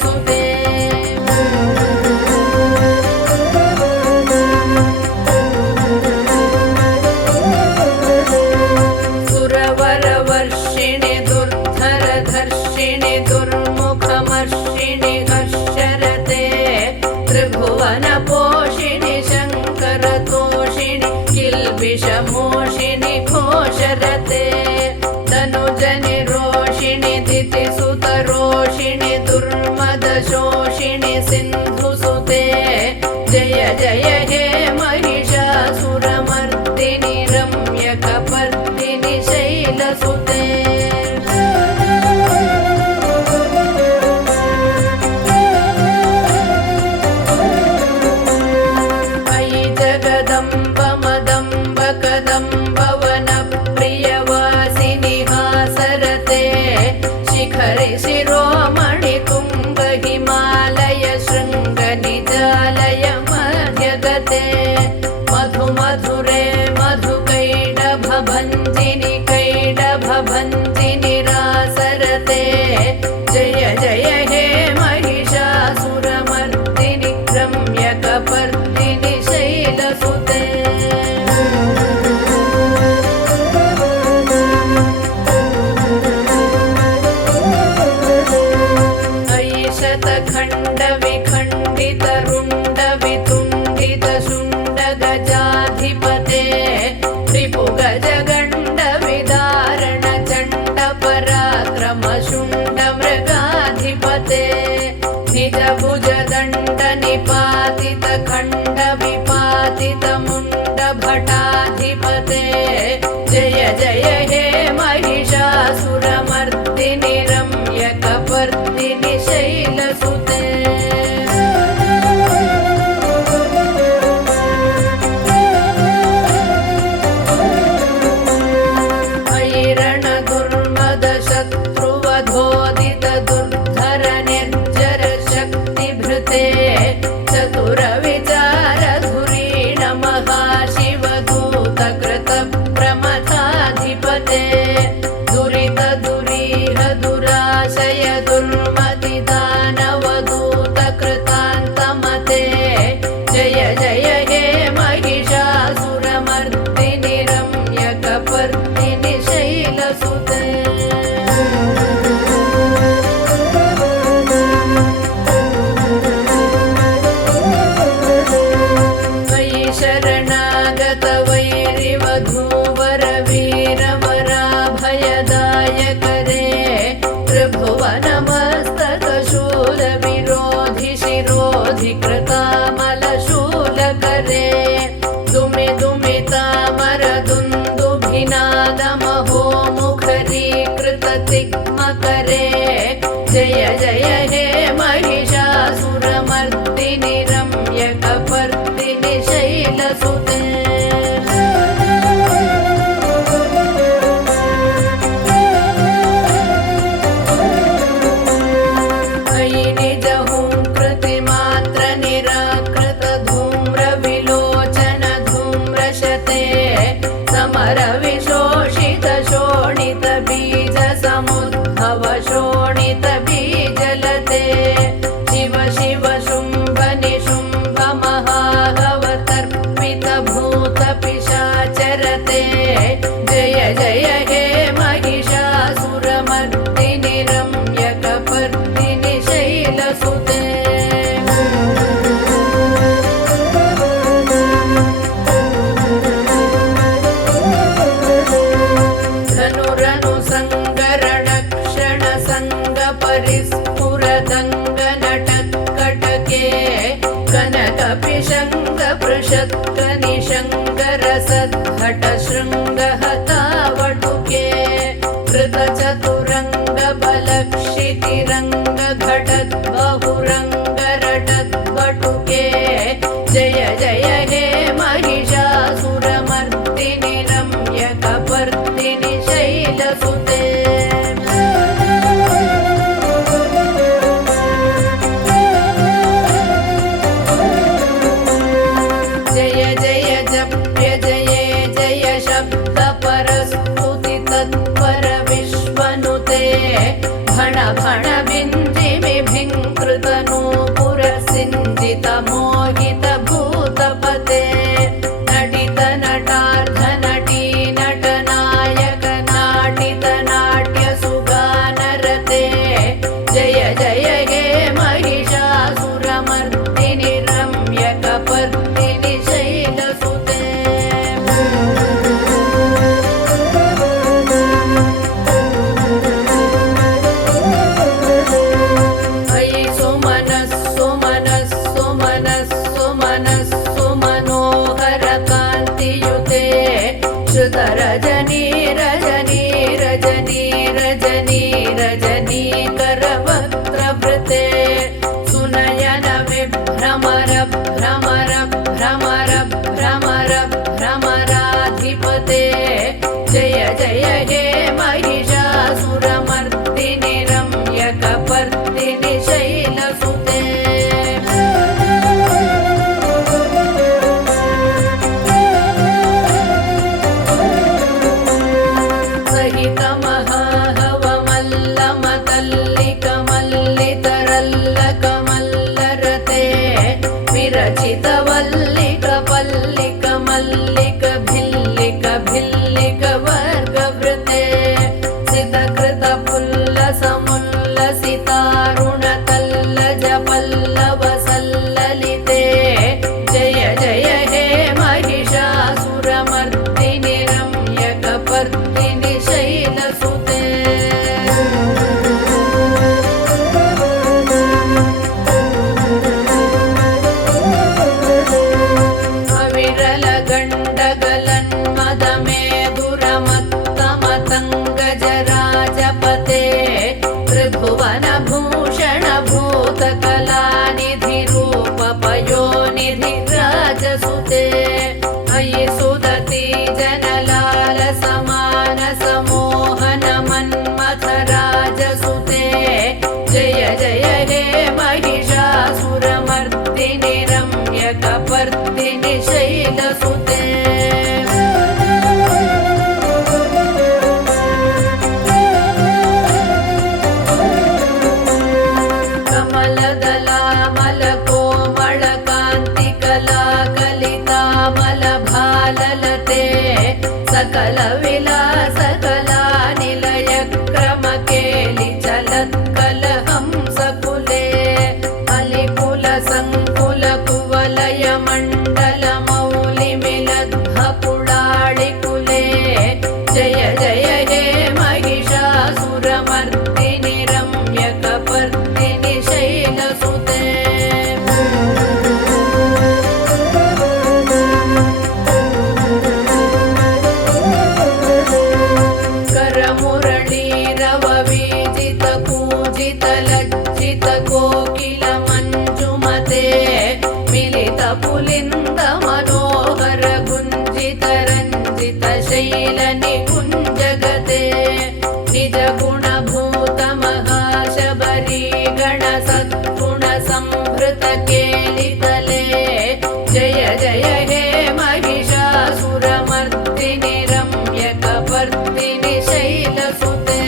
शैलसुते सुरवरवर्षिणि दुर्धरधर्षिणि दुर्मुखमर्षिणि हर्षरते त्रिभुवनपोषिणि शङ्करतोषिणि किल्बिषमोषिणि घोषरते तनुजनि रोषिणि दितिसुतरोषिणि दुर्मदशोषिणि सिन्धुसुते जय जय हे महिषासुरमर्दिनि रम्यकपर्दिनि शैलसुते अयि जगदम्ब मदम्ब कदम्ब वनप्रियवासिनि हासरते शिखरि शिरोमणि कुम्भ हिमालय शृङ्ग निजालय मध्यगते मधु मधुरे मधुकैडभभञ्जिनि कैडभभञ्जिनि रासरते जय जय हे महिषासुरमर्दिनि रम्यकपर्दिनि शैलसुते अयि शतखण्ड विखण्डित रुण्ड वितुण्डित शुण्ड गजाधिपते रिपुगज गण्ड विदारण चण्ड पराक्रम शुण्ड मृगाधिपते निज भुज दण्ड निपातित खण्ड विपातित मुण्ड भटाधिपते जय जय हे महिषासुरमर्दिनि रम्यकपर्दिनि शैलसुते अयि रणदुर्मद शत्रुवधोदित दुर्धर निर्जर शक्तिभृते चतुर विचार धुरीण महाशिवदूत कृत प्रमथाधिपते दुरित दुरीह दुराशय दुर्मति दानवदूत कृतान्तमते जय जय हे महिषासुरमर्दिनि रम्यकपर्दिनि शैलसुते मयि शरणागत वैरिवधूवर वीरवराभयदायक रे त्रिभुवनमस्तक शूल विरोधि शिरोधि कृतामलशूलकरे दुमि दुमितामर दुन्दुभिनाद महो मुखरीकृत तिग्मकरे जय जय हे महिषासुरमर्दिनि रम्यकपर्दिनि शैलसुते अयि निज हुङ्कृतिमात्र निराकृत धूम्र विलोचन धूम्रशते समर विशोषित शोणित बीज समुद्भव शोणित बीजलते शिव शिव शुम्भ निशुम्भ महाहवतर्पित भूत पिशाचरते जय जय हे महिषासुरमर्दिनि रम्यकपर्दिनि शैलसुते धनुरनु सङ्गरण क्षण सङ्ग परिस्फुरदङ्ग नटत्कटके कनक पिशङ्ग पृषत्क निशङ्ग रसद्घट शृङ्ग हतावटुके कृत चतुरङ्ग बलक्षितिरङ्ग घटत् बहुरङ्ग रटत् वटुके जय जय हे महिषासुरमर्दिनि रम्यकपर्दिनि शैलसुते भण भण बिंजी सिञ्जितमोहितभूतपते नटित नटार्धनटी नटनायक नाटित नाट्यसुगानरते जय जय हे महिषासुरमर्दिनि रम्यकपर्दिनि शैलसुते रजनी रजनी रजनी रजनी रजनी करवक्त्रवृते सुनयन विभ्रमर भ्रमर भ्रमर भ्रमर भ्रमराधिपते जय जय हे महिषासुरमर्दिनि रम्यकपर्दिनि शैलसुते विरचित वल्लिक पल्लिक मल्लिक भिल्लिक भिल्लिक वर्गवृते सितकृत पुल्लस मुल्लसितारुण तल्लज पल्लव सल्ललिते जय जय हे महिषासुरमर्दिनि रम्यकपर्दिनि शैलसुते त्रिभुवनभूषण भूतकलानिधि रूप पयोनिधि राजसुते अयि सुदति जनलाल समान समोहन मन्मथ राजसुते जय जय हे महिषासुरमर्दिनि रम्यकपर्दिनि शैलसुते सकल विलास कला निलय क्रम केलि चलत्कल हंसकुले अलिकुल संकुल कुवलय मंडल मौलि मिलद्भ पुडाळिकुले जय जय हे महिषासुरमर्दिनि रम्यकपर्दिनि शैलसुते कोकिल मंजुमते मिलित पुलिंद मनोहर गुंजित रंजित शैल निकुंजगते निज गुण भूत महाशबरी गण सद्गुण संभृत केलितले जय जय हे महिषासुरमर्दिनि रम्यकपर्दिनि शैलसुते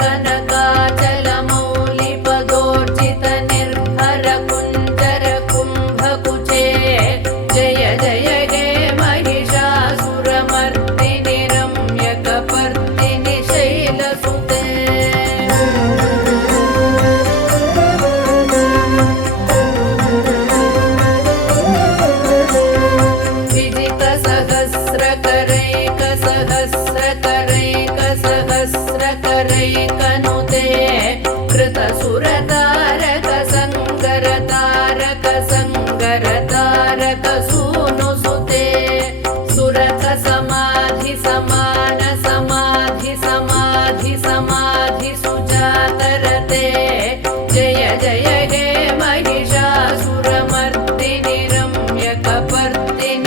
कनकाचल मौलि पदोर्जित निर्भर कुंजर कुंभकुचे जय जय हे महिषासुरमर्दिनि रम्यकपर्दिनि शैलसुते विजित सहस्रकरैक सहस्रकरैक सहस्रकरैकनुते कृत सुरतारक संगर तारक संगर तारक सूनुसुते सुरथ समाधि समान समाधि समाधि समाधि सुजातरते जय जय हे महिषासुरमर्दिनि रम्यकपर्दिनि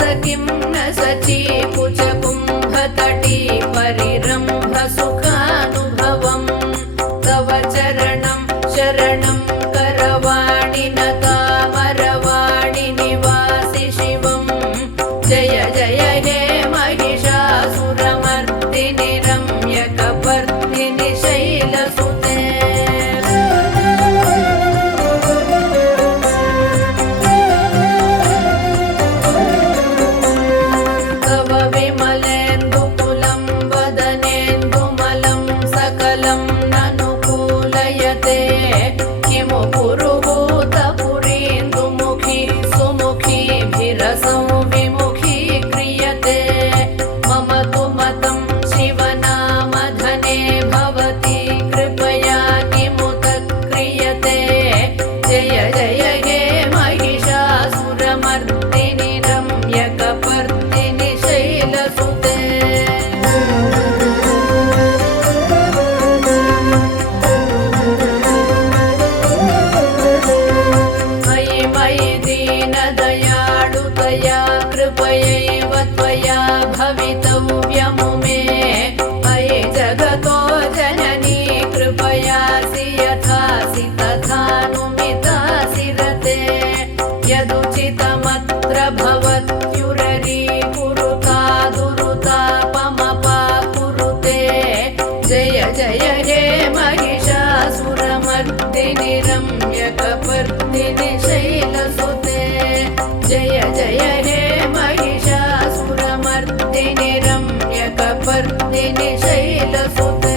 सखिं न सची कुच कुम्भतटी परिरम्भ सुखानुभवम् तव चरणं शरणं करवाणि न तामरवाणि निवासि शिवम् जय जय हे महिषासुरमर्दिनि रम्यकपर्दिनि शैलसुते तव विमलेन्दुकुलं वदनेन्दुमलं सकलं ननुकूलयते किमु पुरुहूतपुरीन्दुमुखी सुमुखीभिरसं विमुखी क्रियते मम तु मतं शिवनामधने भवति कृपया किमुत क्रियते जय जय हे महिषासुरमर्दिनि रम्यकपर्दिनि शैलसुते मयि मयि दीनदयाळुतया कृपयैव त्वया भवितव्यमु मे अयि जगतो जननी कृपयासि यथासि तथानुमितासि रते यदुचितमत्र भवत्युररी कुरुता दुरुतापमपाकुरुते जय जय हे महिषासुरमर्दिनि रम्यकपर्दिनि शैलसुते जय जय हे महिषासुरमर्दिनि रम्यकपर्दिनि शैलसुते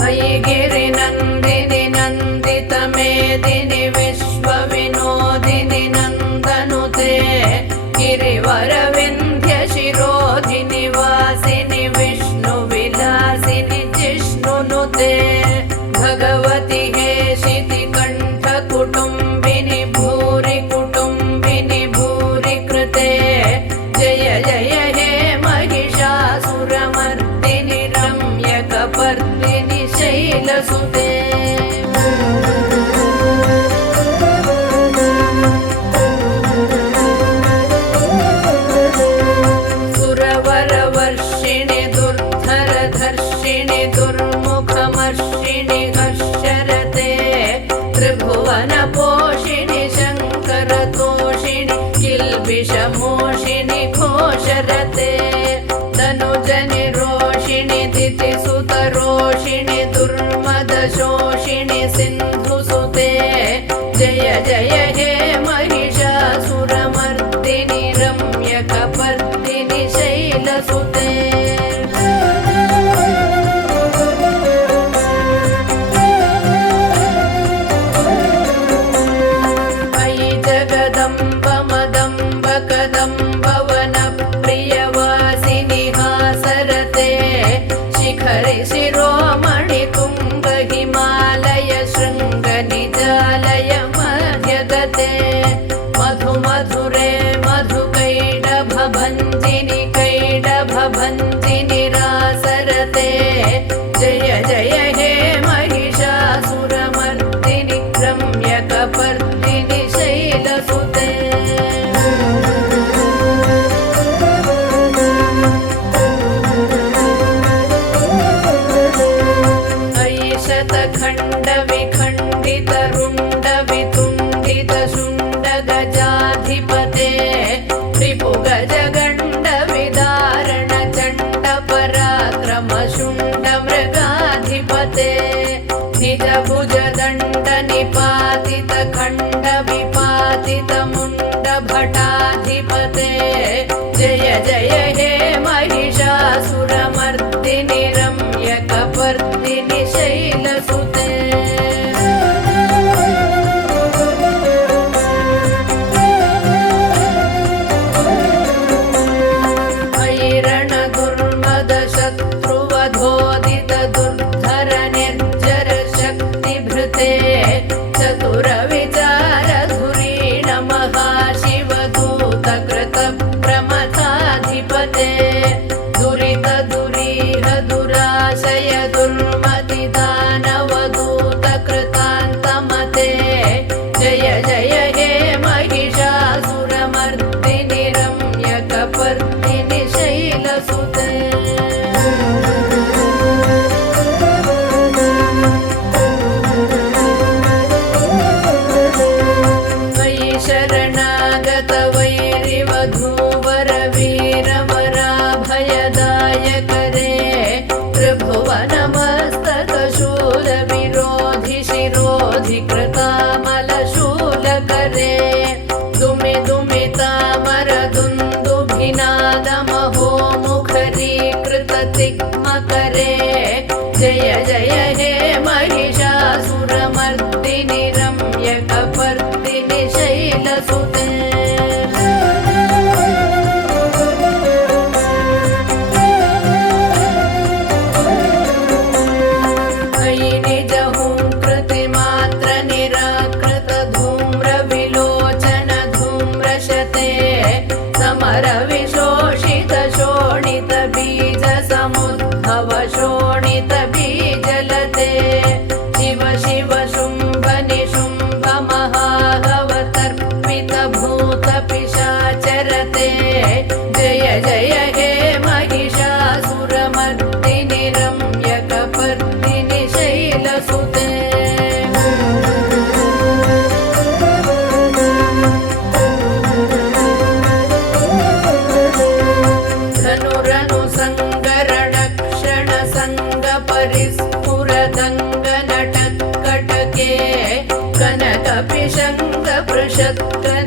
मयि गिरिनन्दिनि नन्दितमेदिनि विश्वविनोदिनि नन्दनुते गिरिवरविन्ध्यशिरोधिनि वासिनि विष्णुविलासिनि जिष्णुनुते भगवति हे शितिकण्ठकुटुम्बिनि भूरि कुटुम्बिनि भूरि कृते जय जय हे महिषासुरमर्दिनि रम्यकपर्दिनि शैलसुते सुरवरवर्षिणि दुर्धरधर्षिणि दुर्मुखमर्षिणि हर्षरते त्रिभुवनपोषिणि शङ्करतोषिणि किल्बिषमोषिणि घोषरते तनुजनि रोषिणि दितिसुतरोषिणि दुर्मदशोषिणि सिन्धुसुते जय जय हे महिषासुरमर्दिनि रम्यकपर्दिनि शैलसुते अयि जगदम्ब मदम्ब कदम्ब वनप्रियवासिनि हासरते शिखरि शिरोमणि तुङ्ग हिमालय शृङ्गनिजालय मध्यगते मधुमधुरे मधुकैडभभञ्जिनि कैडभभञ्जिनि रासरते जय जय हे महिषासुरमर्दिनि रम्यकपर्दिनि शैलसुते अयि शतखण्डविखण्डितरुण्डवितुण्डितशुण्डगजाधिपते रिपुगजगण्डविदारणचण्डपराक्रमशुण्डमृगाधिपते निजभुजदण्डनिपातितखण्डविपातितमुण्डभटाधिपते जय जय हे महिषासुरमर्दिनि रम्यकपर्दिनि शैलसुते अयि रणदुर्मदशत्रुवधोदित दुर्धर निर्जर शक्तिभृते चतुरविचारधुरीण महाशिवदूत विशोषित शोणित बीज समुद्भव शोणित बीजलते शिव शिव शुम्भ निशुम्भ महाहवतर्पित भूत पिशाचरते जय जय हे महिषासुरमर्दिनि रम्यकपर्दिनि शैलसुते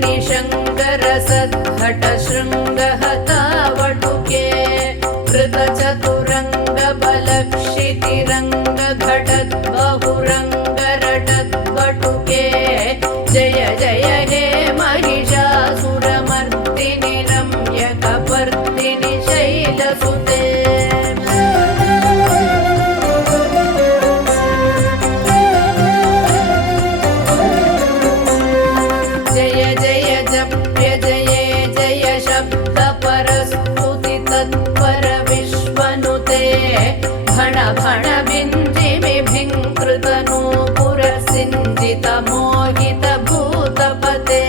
निशङ्गरसद्घट शृङ्गहतावटुके कृतचतुरङ्ग बलक्षितिरङ्ग घटद् बहुरङ्गरटद् वटुके जय जय हे महिषासुरमर्दिनि रम्यकपर्दिनि शैलसुते भण विञ्जिमिभिङ्कृतनूपुर सिञ्जित मोहित भूतपते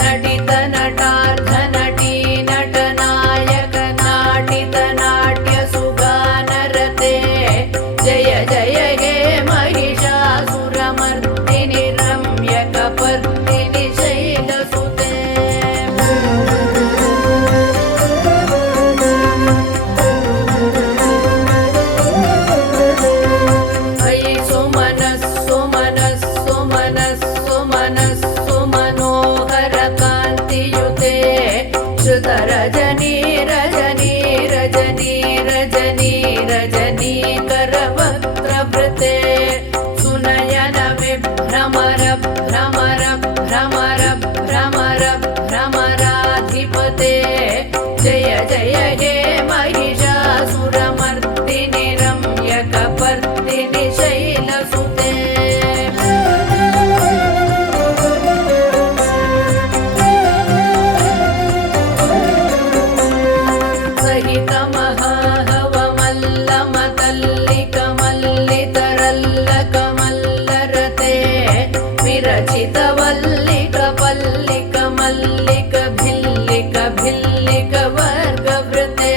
नटित नटार्ध नटी नटनायक नाटित नाट्य सुगानरते जय जय हे महिषासुरमर्दिनि रम्यकपर्दिनि शैलसुते रजनी रजनी रजनी रजनी रजनी करवक्त्रवृते सुनयन विभ्रमर भ्रमर भ्रमर भ्रमर भ्रमराधिपते जय जय हे महिषासुरमर्दिनि रम्यकपर्दिनि शैलसुते विरचित वल्लिक पल्लिक मल्लिक भिल्लिक भिल्लिक वर्गवृते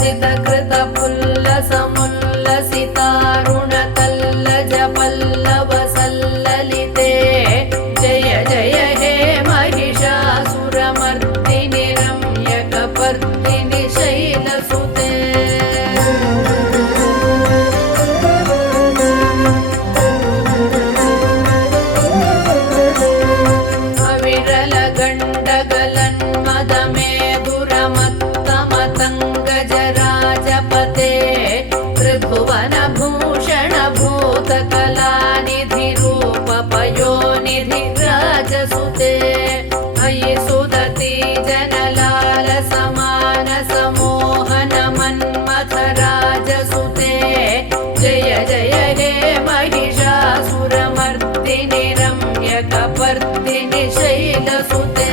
सितकृत पुल्ल समुल्लसितारुण तल्लज पल्लव सल्ललिते जय जय हे महिषासुरमर्दिनि रम्यकपर्दिनि शैलसुते त्रिभुवनभूषण भूतकलानिधि रूप पयोनिधि राजसुते अयि सुदति जनलाल समान समोहन मन्मथ राजसुते जय जय हे महिषासुरमर्दिनि रम्यकपर्दिनि शैलसुते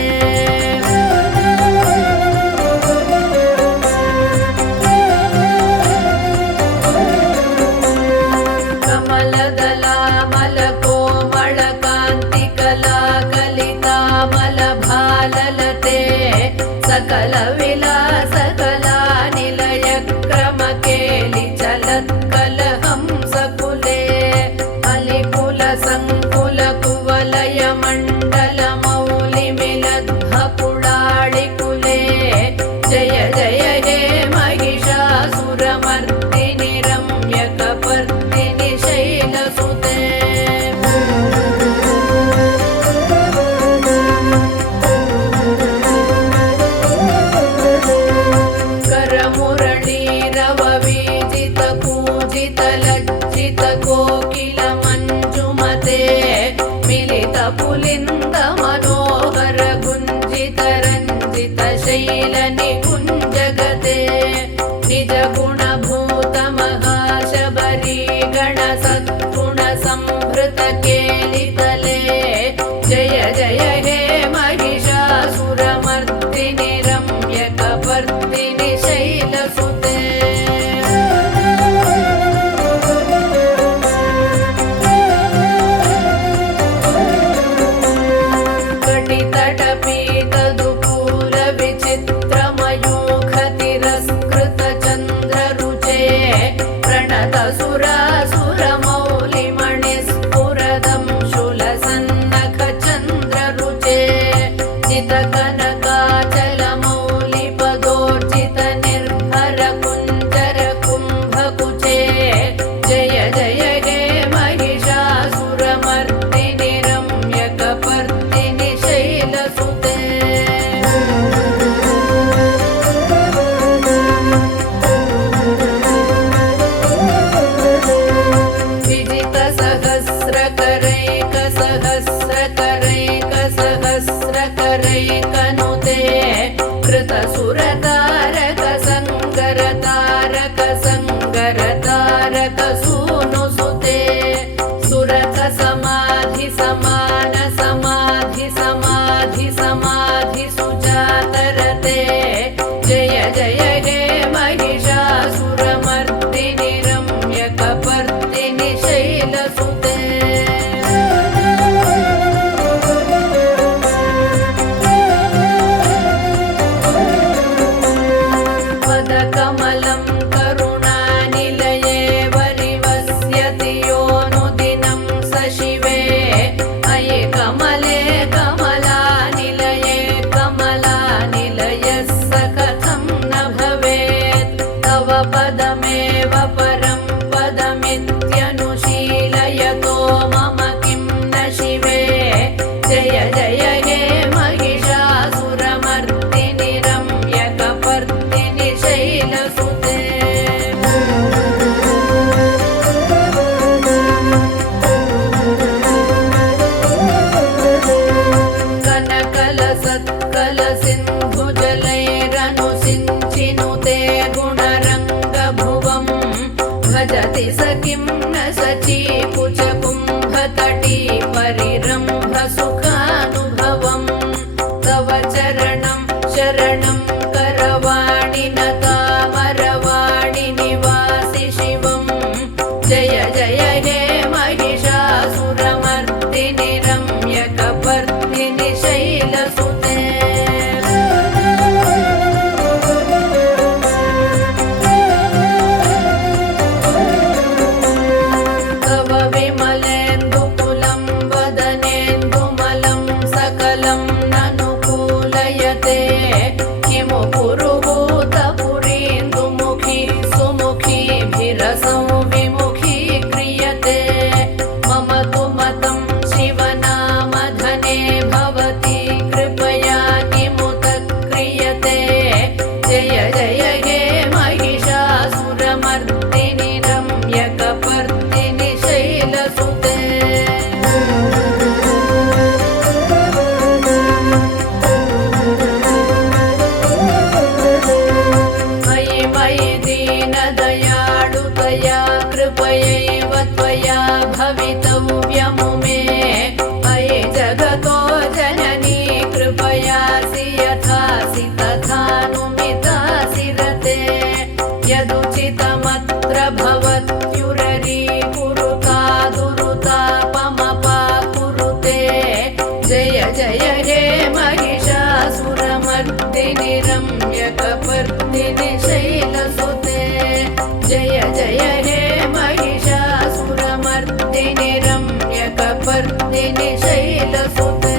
सकल विलास कला निलय क्रम केलि चलत्कल हंसकुले अलिकुल संकुल कुवलय मण्डल मौलि किमु पुरुहूतपुरीन्दुमुखी सुमुखीभिरसौ विमुखी क्रियते मम तु मतं शिवनामधने भवति कृपया किमुत क्रियते जय जय हे महिषासुरमर्दिनि रम्यकपर्दिनि शैलसुते कृपयैव त्वया भवितव्यमु मे अयि जगतो जननी कृपयासि यथासि तथानुमितासि रते यदुचितमत्र भवत्युररी कुरुता दुरुतापमपा कुरुते जय जय हे महिषासुरमर्दिनि रम्यकपर्दिनि शैलसुते जय जय हे महिषासुरमर्दिनि रम्यकपर्दिनि शैलसुते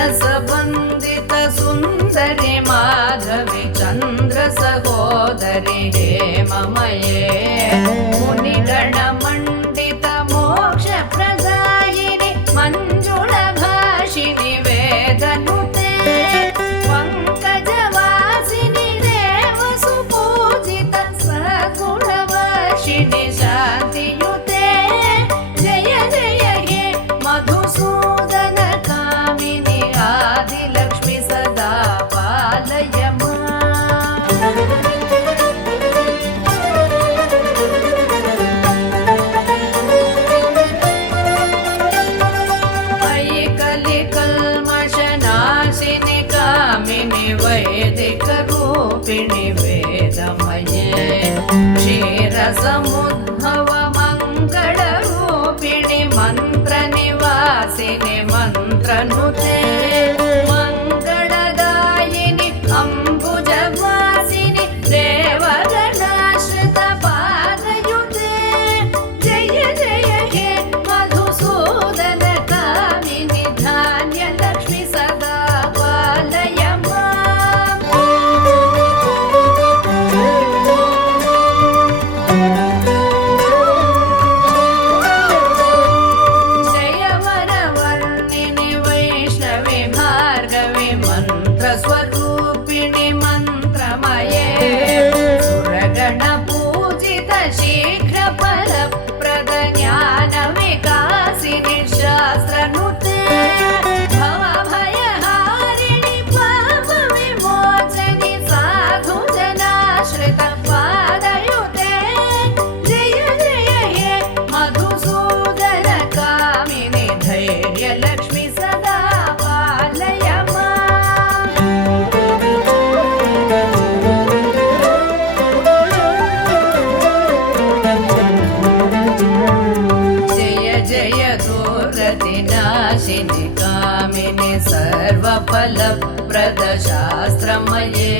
सुमनसबन्दित सुन्दरि माधवि चन्द्र सहोदरि हेममये मुनिगणमण्डित मोक्षप्रदायिनि मञ्जुळभाषिनि वेदनुते पङ्कजवासिनि देवसुपूजित सगुणवासिनि शान्तियुते जय जय हे मधुसूदन कामिनि आदिलक्ष्मि सदा पालय अयि कलिकल्मषनाशिनि कामिनि वैदिकरूपिणि वेदमये क्षीरसमुद्भव मङ्गलरूपिणि मन्त्रनिवासिनि मन्त्रनुते मङ्गलदायिनि अम्बुजवासिनि देवगणाश्रितपादयुते जय जय हे मधुसूदन कामिनि धान्यलक्ष्मि सदा पालय माम् जय वरवर्णिनि वैष्णवि भार्गवि मन्त्रस्वरूपिणि मन्त्रमये सुरगणपूजित शीघ्रफलप्रद ज्ञानविकासिनि शास्त्रनुते भवभयहारिणि पापविमोचनि साधुजनाश्रित पादयुते जय जय हे मधुसूदन कामिनि धैर्यलक्ष्मि सदा पालय जय जय दुर्गतिनाशिनि कामिनि सर्वफलप्रद शास्त्रमये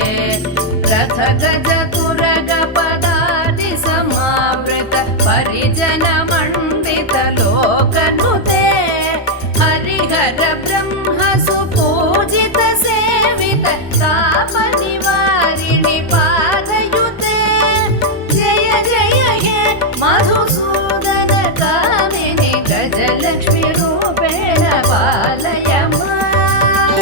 रथगजतुरगपदादि समावृत परिजनमण्डित लोकनुते हरिहर ब्रह्म सुपूजित सेवित तापनिवारिणि पादयुते जय जय हे मधुसूदन कामिनि गजलक्ष्मि रूपेण पालय माम्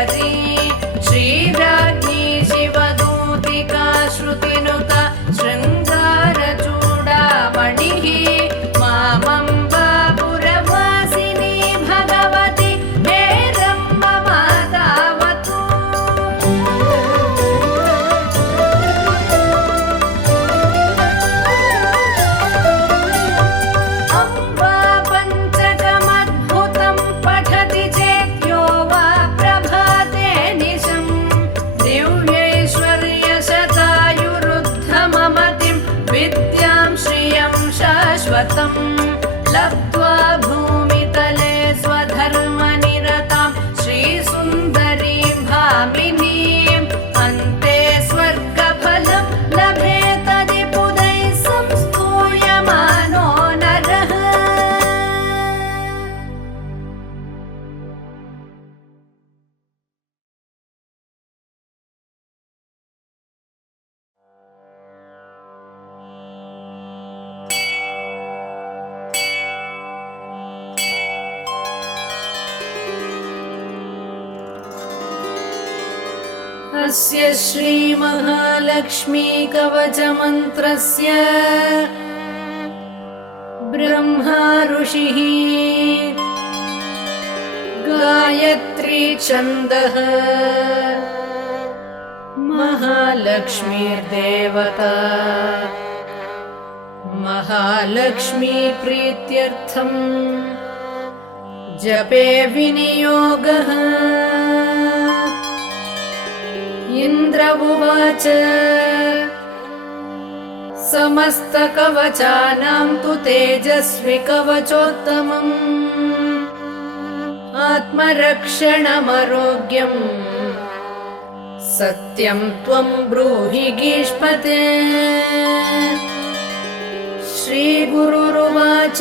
देवरी श्रीराज्ञी शिवदूतिका श्रुतिनुता शृङ्गारचूडामणिः मामम्बापुरवासिनी भगवती हेरम्ब मातावतु अम्बा पञ्चकमद्भुतं पठति चेत् यो वा प्रभाते निशं दिव्यैश्वर्यशतायुरुद्धममतिं विद्यां श्रियं शाश्वतं लब्ध्वा भूमितले स्वधर्मनिरतां श्रीसुन्दरीं भामिनीम् अन्ते स्वर्गफलं लभेतदि पुदैः संस्तूयमानो नरः। अस्य श्रीमहालक्ष्मी कवचमन्त्रस्य ब्रह्मा ऋषिः गायत्री छन्दः महालक्ष्मीर्देवता महालक्ष्मी प्रीत्यर्थं जपे विनियोगः। इन्द्र उवाच समस्तकवचानां तु तेजस्वि कवचोत्तमम् आत्मरक्षणमरोग्यं सत्यं त्वं ब्रूहि गीष्पते। श्रीगुरुरुवाच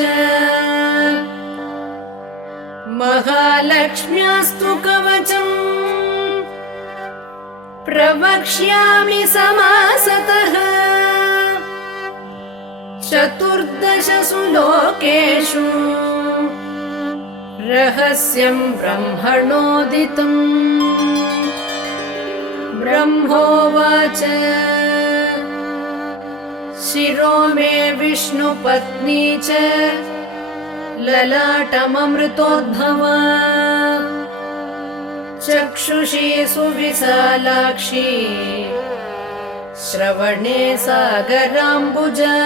महालक्ष्म्यास्तु कवचम् प्रवक्ष्यामि समासतः 14 लोकेषु रहस्यं ब्रह्मणोदितम्। ब्रह्मोवाच शिरो मे विष्णुपत्नी च ललाटममृतोद्भवा चक्षुषी सुविशालाक्षी श्रवणे सागराम्बुजा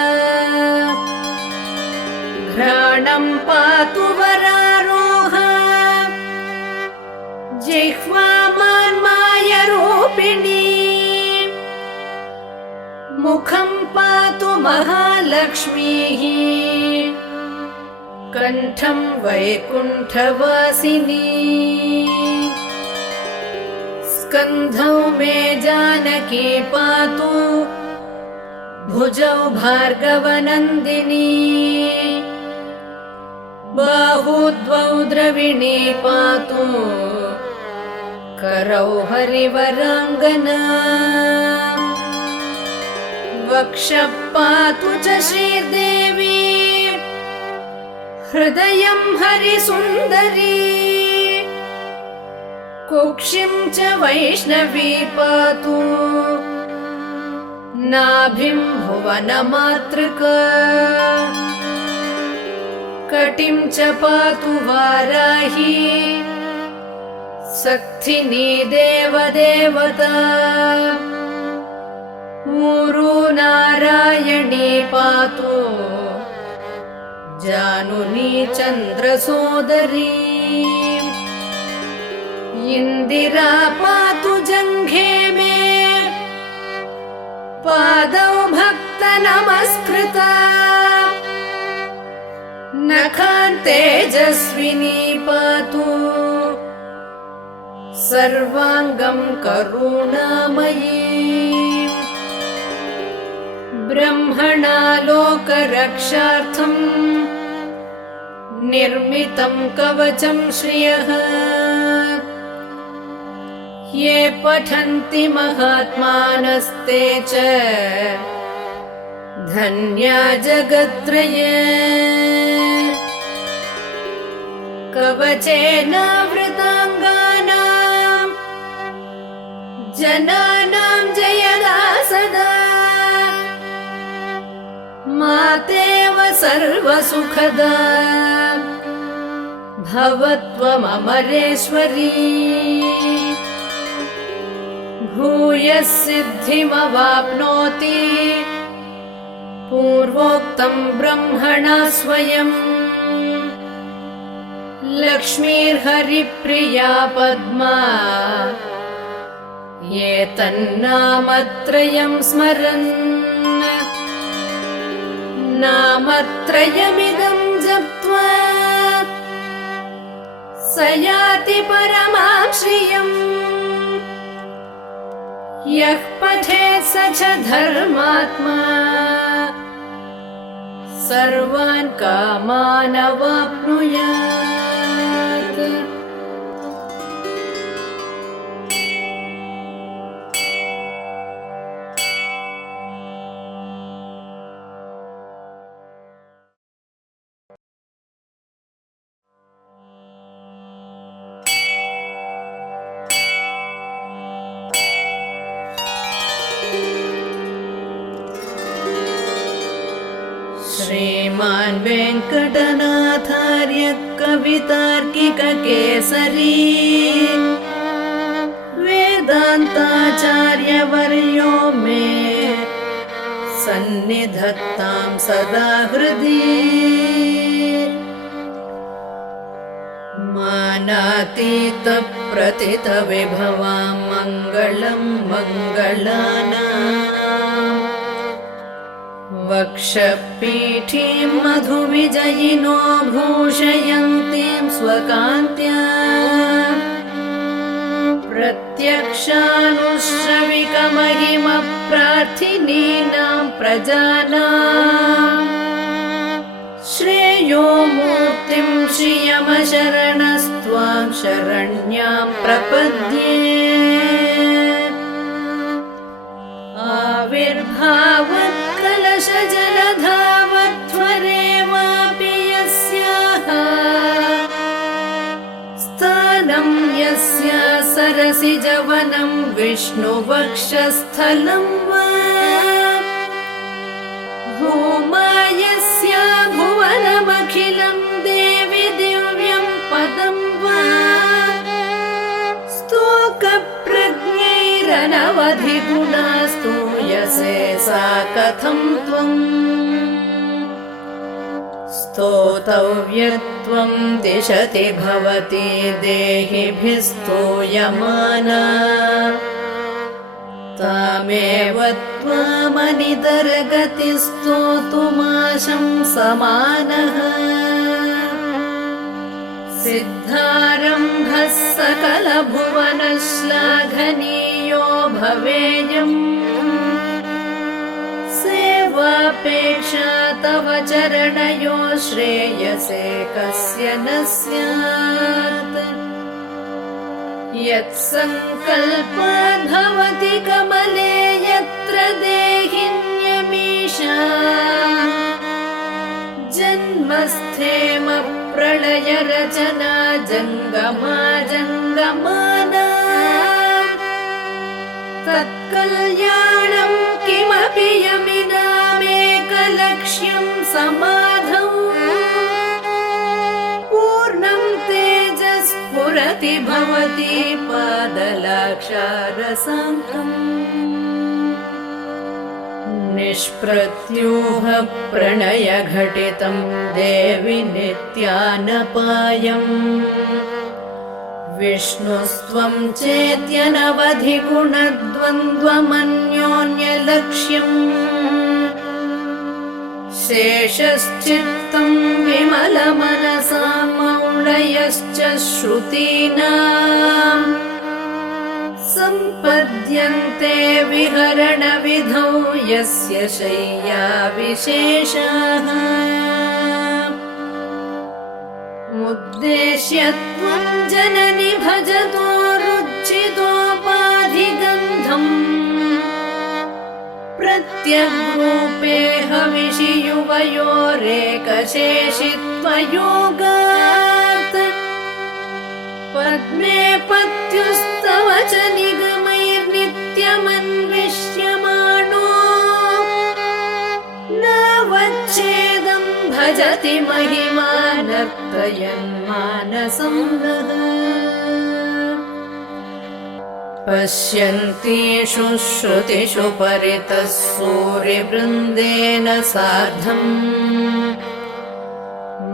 घ्राणं पातु वरारोह जिह्वा मान्मायरूपिणी मुखं पातु महालक्ष्मीः कण्ठं वैकुण्ठवासिनी स्कन्धौ मे जानकी पातु भुजौ भार्गवनन्दिनी बाहू द्वौ द्रविणी पातु करौ हरिवराङ्गना वक्षः पातु च श्रीदेवी हृदयं हरिसुन्दरी कुक्षिं च वैष्णवी पातु नाभिं भुवनमातृका कटिं च पातु वाराही सक्थिनी देवदेवता ऊरू नारायणी पातु जानुनी चन्द्रसोदरी इन्दिरा पातु जङ्घे मे पादौ भक्तनमस्कृता नखान् तेजस्विनी पातु सर्वाङ्गं करुणामयी ब्रह्मणा लोकरक्षार्थं निर्मितं कवचं श्रियः ये पठन्ति महात्मानस्ते च धन्या जगत्त्रये कवचेनावृताङ्गानां जनानां जयदा सदा मातेव सर्वसुखदा भवत्वमरेश्वरी भूयः सिद्धिमवाप्नोति पूर्वोक्तं ब्रह्मणा स्वयं लक्ष्मीर्हरिप्रिया पद्मा ये तन्नामत्रयं स्मरन् नामत्रयमिदं जप्त्वा स याति परमां श्रियम् यः पठेत् स च धर्मात्मा सर्वान् कामान् अवाप्नुयात्। श्रीमान् वेङ्कटनाथार्य कवितार्किककेसरी वेदान्ताचार्यवर्यो मे सन्निधत्तां सदा हृदि मानातीतप्रथितविभवां मङ्गलं मङ्गलानाम् वक्षपीठीं मधुविजयिनो भूषयन्तीं स्वकान्त्या प्रत्यक्षानुश्रविकमहिमप्रार्थिनीनां प्रजानां श्रेयो मूर्तिं श्रियमशरणस्त्वां शरण्यां प्रपद्ये आविर्भावत्कलशजलधावध्वरेवापि यस्याः स्थानं यस्या सरसिजवनं विष्णुवक्षस्थलं वा भूमा यस्या भुवनमखिलं देवि दिव्यं पदं वा स्तोकप्रज्ञैरनवधिगुणा स्तूयसे सा कथं त्वम् स्तोतव्यत्वं दिशति भवति देहिभिः स्तूयमाना तामेव त्वामनितरगतिस्तोतुमाशं समानः सिद्धारम्भः सकलभुवनश्लाघनीयो भवेयम् सेवापेक्षा तव चरणयो श्रेयसे कस्य न स्यात् यत्सङ्कल्पाद्भवति कमले यत्र देहिन्यमीशा जन्मस्थेम प्रलयरचना जङ्गमा जङ्गमाना तत्कल्याणं किमपि यमिनामेकलक्ष्यं समाधौ पूर्णं तेजस्फुरति भवति पादलाक्षारसान्तम् निष्प्रत्यूह प्रणयघटितं देवि नित्यानपायम् विष्णुस्त्वं चेत्यनवधिगुणद्वन्द्वमन्योन्यलक्ष्यम् शेषश्चित्तं विमलमनसां मौळयश्च श्रुतीनाम् सम्पद्यन्ते विहरणविधौ यस्य शय्या विशेषाः उद्देश्य त्वं जननि भजतो रुचितोपाधिगन्धम् प्रत्यग्रूपे हविषि युवयोरेकशेषित्वयोगात् पद्मे पत्युस्तव च निगमैर्नित्यं प्रियमन्विष्यमाणो न वच्चेदं भजति महिमानर्तयन् मानसं नः पश्यन्तीषु श्रुतिषु परितः सूर्यवृन्देन सार्धम्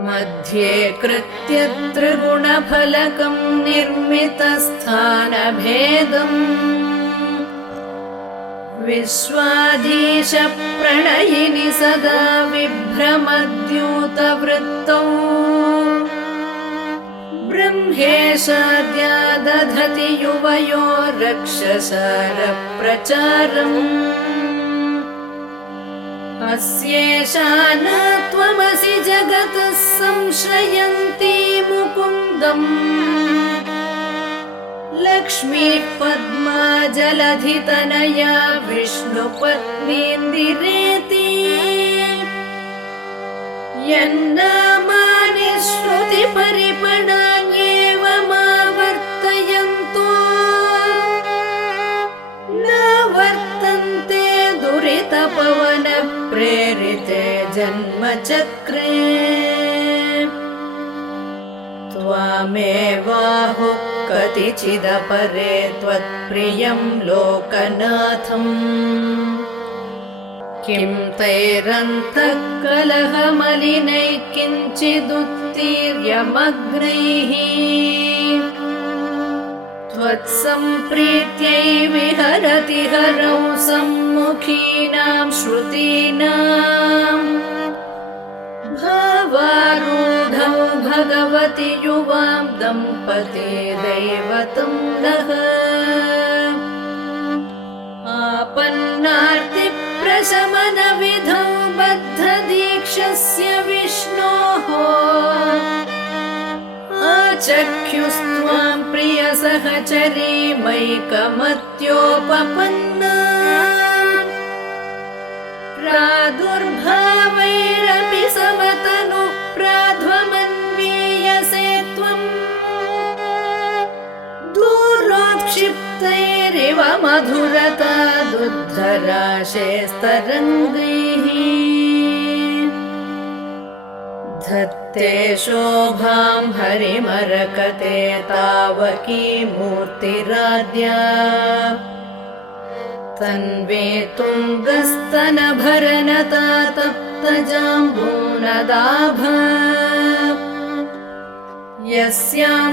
मध्ये कृत्य त्रिगुणफलकं निर्मितस्थानभेदम् विश्वाधीश प्रणयिनि सदा विभ्रमद्यूतवृत्तौ ब्रह्मेशाद्या दधति युवयो रक्षसारप्रचारम् अस्येषा न त्वमसि जगतः संश्रयन्ती मुकुन्दम् लक्ष्मीः पद्मा जलधितनया विष्णुपत्नीन्दिरेति यन्नामानि श्रुतिपरिपणान्येवमावर्तयन्तो न वर्तन्ते दुरितपवनप्रेरिते जन्मचक्रे त्वामेवाहुः कतिचिदपरे त्वत्प्रियं लोकनाथम् किं तैरन्तः कलहमलिनैः किञ्चिदुत्तीर्यमग्नैः त्वत्सम्प्रीत्यै विहरति हरौ सम्मुखीनां श्रुतीनाम् भावारूढौ भगवति युवां दम्पती दैवतं नः आपन्नार्तिप्रशमनविधौ बद्धदीक्षस्य विष्णोः आचख्युस्त्वां प्रियसहचरीमैकमत्योपपन्ना प्रादुर्भावैरपि समतनु प्राध्वमन्वीयसे त्वम् दूरोत्क्षिप्तैरिव मधुरता दुद्धराशेस्तरङ्गैः धत्ते शोभां हरिमरकते तावकी मूर्तिराद्या तन्वे तुङ्गस्तनभरनता तप्तजाम्बूनदाभा यस्यां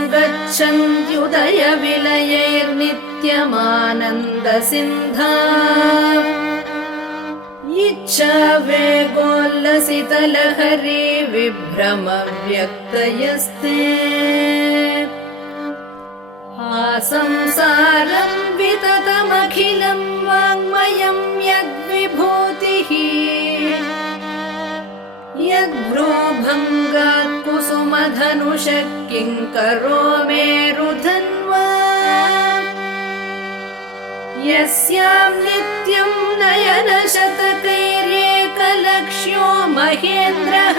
गच्छन्त्युदयविलयैर्नित्यमानन्दसिन्धा इच्छा वेगोल्लसितलहरी विभ्रमव्यक्तयस्ते आसंसारं विततमखिलं वाङ्मयं यद्विभूतिः यद्भ्रूभङ्गात् कुसुमधनुषः किङ्करो मेरुधन्वा यस्यां नित्यं नयनशतकैर्येकलक्ष्यो महेन्द्रः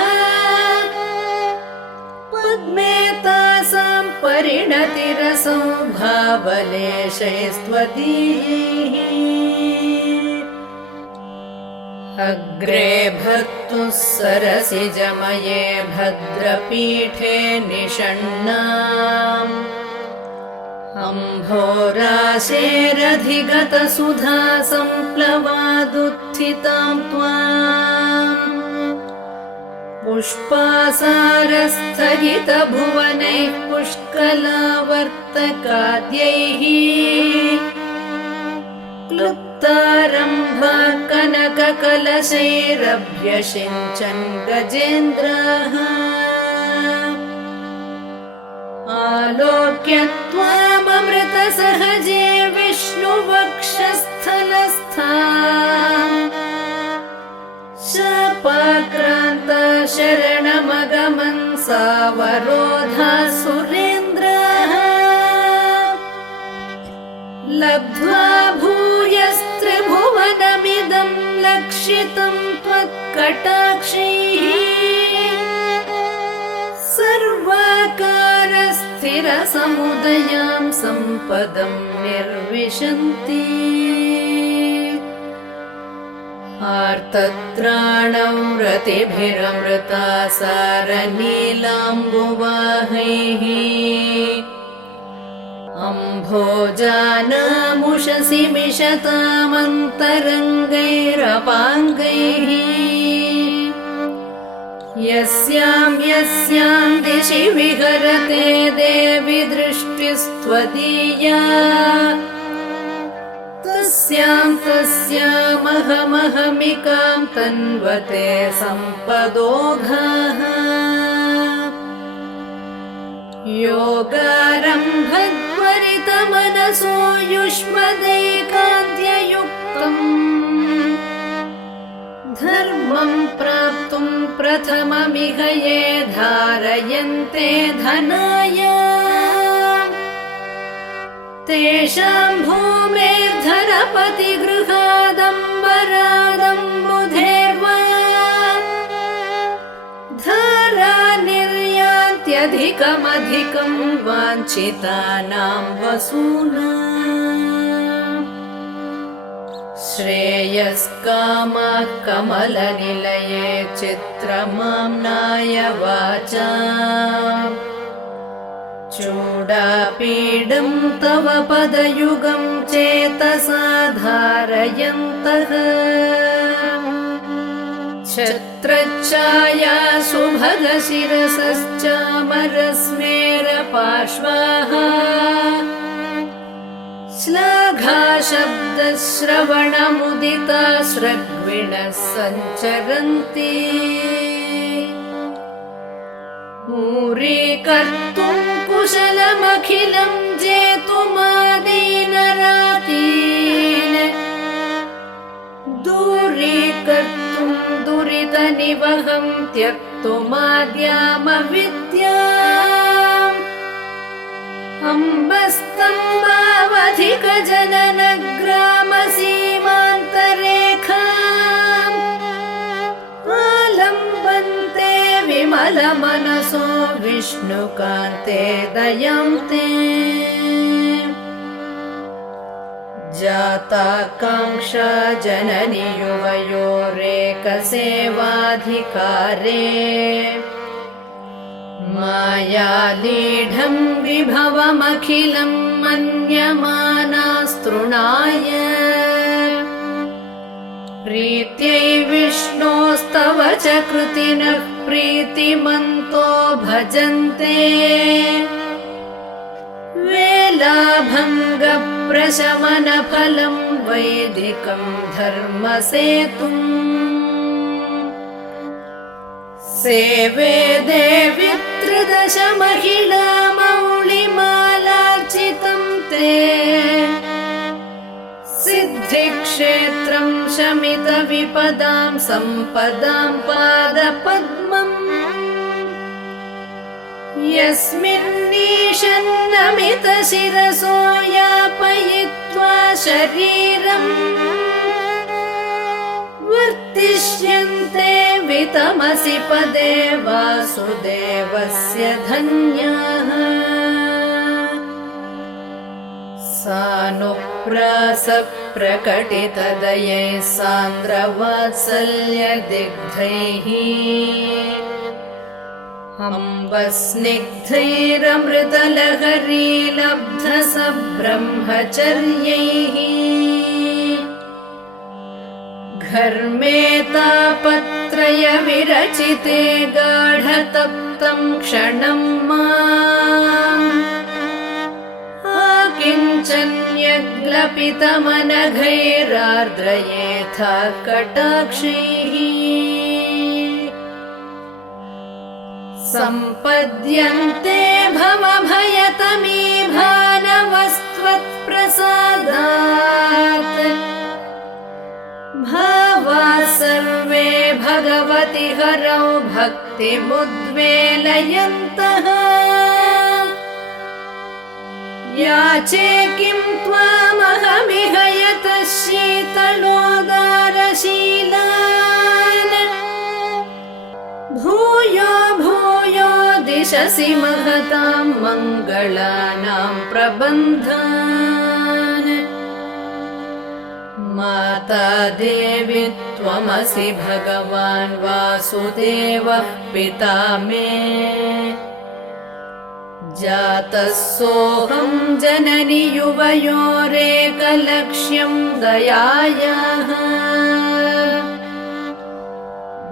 पद्मे तासां परिणतिरसौ भावलेशैस्त्वदीयैः अग्रे भक्तुः सरसिजमये भद्रपीठे निषण्णाम् अम्भोराशेरधिगतसुधा सम्प्लवादुत्थितां त्वाम् पुष्पासारस्थगितभुवनैः पुष्कलावर्तकाद्यैः क्लुप्तारम्भा कनककलशैरभ्यषिञ्चन् गजेन्द्राः आलोक्य त्वाममृतसहजे विष्णुवक्षस्थलस्था शापाक्रान्ता शरणमगमन् सावरोधा सुरेन्द्रः लब्ध्वा भूयस्त्रिभुवनमिदं लक्षितं त्वत्कटाक्षैः सर्वाकारस्थिर चिरसमुदयां सम्पदं निर्विशन्ति आर्तत्राणं रतिभिरमृता सारनीलाम्बुवाहैः अम्भोजानामुषसि मिषतामन्तरङ्गैरपाङ्गैः यस्यां यस्यां दिशि विहरते देवि दृष्टिस्त्वदीया तस्यां तस्यामहमहमिकां तन्वते सम्पदोघाः योगारम्भत्वरितमनसो युष्मदैकान्त्ययुक्तम् धर्मं प्राप्तुं प्रथममिह ये धारयन्ते धनाय तेषां भूमेर्धरपतिगृहादम्बरादम्बुधेर्वा धारा निर्यान्त्यधिकमधिकं वाञ्छितानां वसूनाम् श्रेयस्कामः कमलनिलये चित्रमाम्नाय वाचा चूडापीडं तव पदयुगं चेतसा धारयन्तः छत्रच्छाया सुभगशिरसश्चामरस्मेरपार्श्वाः श्लाघाशब्दश्रवणमुदिता स्रग्विणः सञ्चरन्ति मूरीकर्तुं कुशलमखिलं जेतुमादीनरातीन् दूरीकर्तुं दुरितनिवहं त्यक्तुमाद्यामविद्याम् अम्बस्तम्भावधिकजननग्रामसीमान्तरेखाम् आलम्बन्ते विमलमनसो विष्णुकान्ते दयान्ते जाताकाङ्क्षा जननि युवयोरेकसेवाधिकारे मायालीढं विभवमखिलं मन्यमानास्तृणाय प्रीत्यै विष्णोस्तव च कृतिनः प्रीतिमन्तो भजन्ते वेलाभङ्गप्रशमनफलं वैदिकं धर्मसेतुम् सेवे देवि त्रिदश महिला मौलिमालार्चितं ते सिद्धिक्षेत्रं शमितविपदां सम्पदां पादपद्मम् यस्मिन्नीशन्नमितशिरसो यापयित्वा शरीरम् वर्तिष्यन्ते वितमसि पदे वासुदेवस्य धन्याः सानुप्रासप्रकटितदयैः सान्द्रवात्सल्यदिग्धैः अम्बस्निग्धैरमृतलहरीलब्धसब्रह्मचर्यैः घर्मे तापत्रय विरचिते गाढतप्तं क्षणं माम् आकिञ्चन्यग्लपितमनघैरार्द्रयेथा कटाक्षैः सम्पद्यन्ते भवभयतमी भानवस्त्वत्प्रसादात् भावा सर्वे भगवति हरौ भक्तिमुद्वेलयन्तः याचे किं त्वामहमिह यतः शीतलोदारशीलान् भूयो भूयो दिश यशसि महतां मङ्गलानां प्रबन्धान्। माता देवी त्वमसि भगवान् वासुदेवः पिता मे। जातः सोऽहं जननि युवयोरेकलक्ष्यं दयायाः।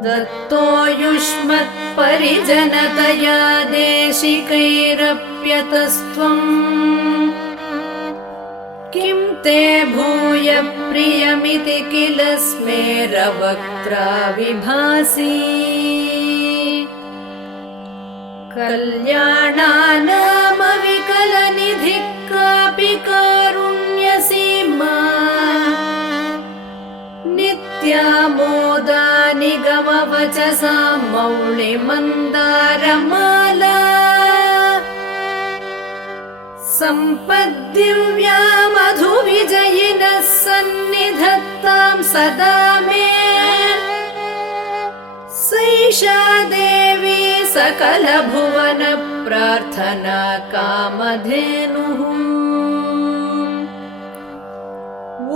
दत्तो युष्मत्परिजनतया देशिकैरप्यतस्त्वम्। किं ते भूय प्रियमिति किल स्मेरवक्त्रा विभासि। कल्याणानामविकलनिधिः कापि कारुण्यसीमा। नित्यामोदा निगमवचसां मौलिमन्दारमाला। सम्पद्दिव्या मधुविजयिनः सन्निधत्तां सदा मे। सैषा देवी सकलभुवन प्रार्थना कामधेनुः।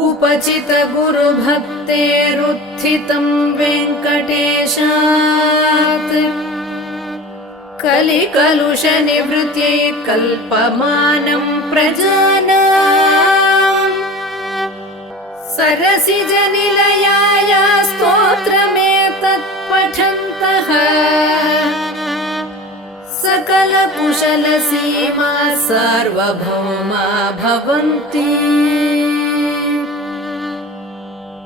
उपचित गुरुभक्तेरुत्थितं वेङ्कटेशात्। कलिकलुषनिवृत्यै कल्पमानं प्रजानाम्। सरसिजनिलयाया स्तोत्रमेतत् पठन्तः। सकलकुशलसीमा सार्वभौमा भवन्ति।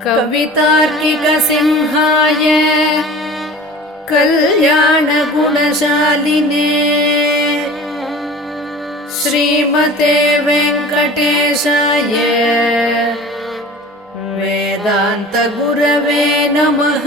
कवितार्किकसिंहाय कल्याणगुणशालिने श्रीमते वेङ्कटेशाय वेदान्तगुरवे नमः।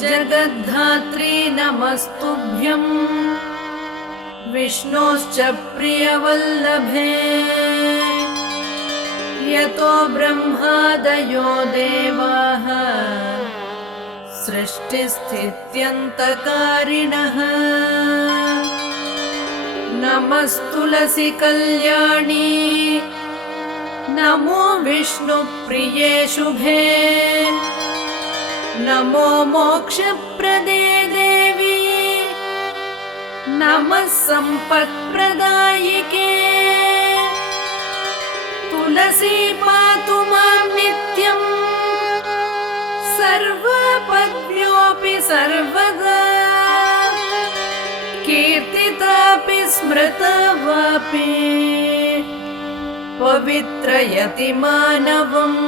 जगद्धात्री नमस्तुभ्यं विष्णोश्च प्रियवल्लभे। यतो ब्रह्मादयो देवाः सृष्टिस्थित्यन्तकारिणः। नमस्तुलसी कल्याणी नमो विष्णुप्रिये शुभे। नमो मोक्षप्रदे देवी नमः सम्पत्प्रदायिके। तुलसी पातु मां नित्यं सर्वपद्भ्योऽपि सर्वदा। कीर्तितापि स्मृता वापि पवित्रयति मानवम्।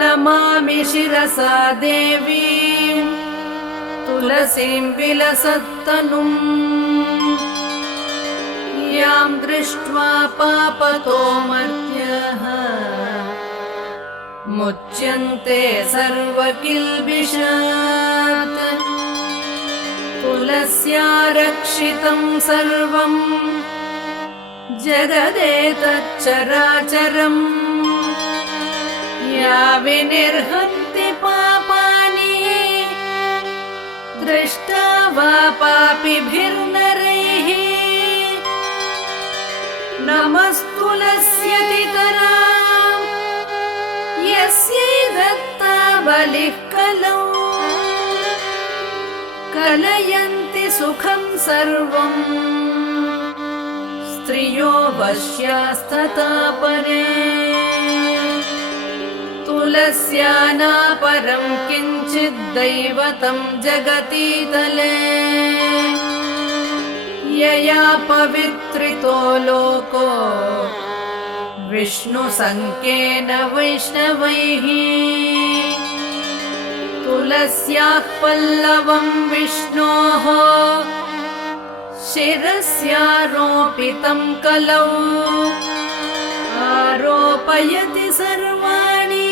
नमामि शिरसा देवीं तुलसीं विलसत्तनुम्। यां दृष्ट्वा पापतो मर्त्याः मुच्यन्ते सर्वकिल्बिषात्। तुलस्या रक्षितं सर्वं जगदेतच्चराचरम्। या विनिर्हन्ति पापानि दृष्टा वा पापिभिर्नरैः। नमस्तुलस्यतितरां यस्यै दत्ता बलिः कलौ। कलयन्ति सुखं सर्वं स्त्रियो वश्यास्तथा परे। तुलस्या नापरं किञ्चिद्दैवतं जगतीतले। यया पवित्रितो लोको विष्णुसङ्केन वैष्णवैः। तुलस्याः पल्लवं विष्णोः शिरस्यारोपितं कलौ आरोपयति सर्वाणि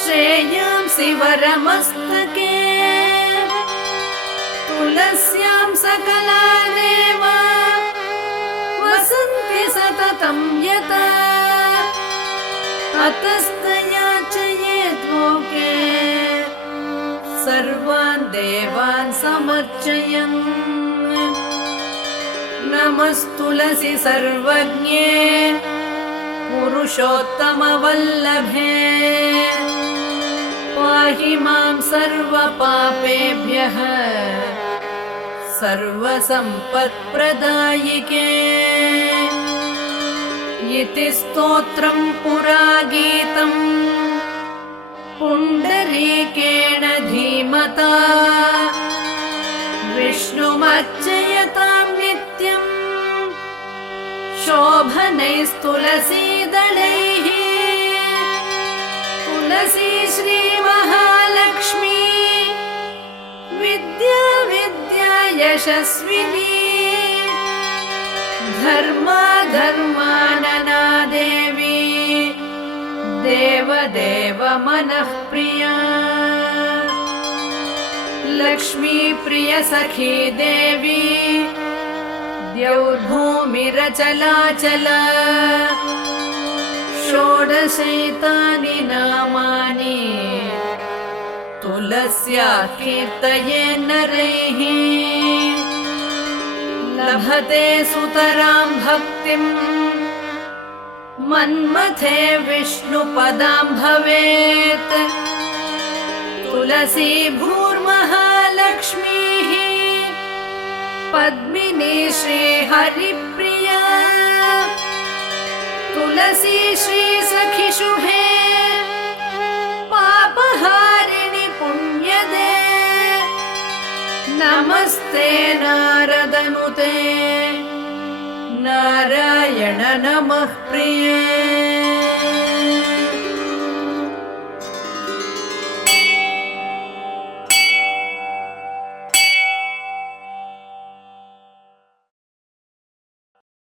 श्रेयांसि वरमस्तके तुलस्यां सकलादेव वसन्ति सततं यथा अतस्तया च ये लोके सर्वान् देवान् समर्चयन् नमस्तुलसि सर्वज्ञे पुरुषोत्तमवल्लभे पाहि मां सर्वपापेभ्यः सर्वसम्पत्प्रदायिके इति स्तोत्रं पुरा गीतम् पुण्डरीकेण धीमता विष्णुमर्चयतां नित्यम् शोभनैस्तुलसीदलैः तुलसी श्रीमहालक्ष्मी विद्या विद्या यशस्विनी धर्मा धर्मानना देवी देवदेव मनःप्रिया लक्ष्मी प्रिय सखी देवी द्यौर्भूमिरचलाचला षोडशैतानि नामानि तुलस्या कीर्तये नरैः लभते सुतरां भक्तिम् मन्मथे विष्णुपदां भवेत् तुलसी भूर्महालक्ष्मीः पद्मिनी श्रीहरिप्रिया तुलसी श्रीसखिशुभे पापहारिणि पुण्यदे नमस्ते नारदनुते नारायण नमः प्रिये।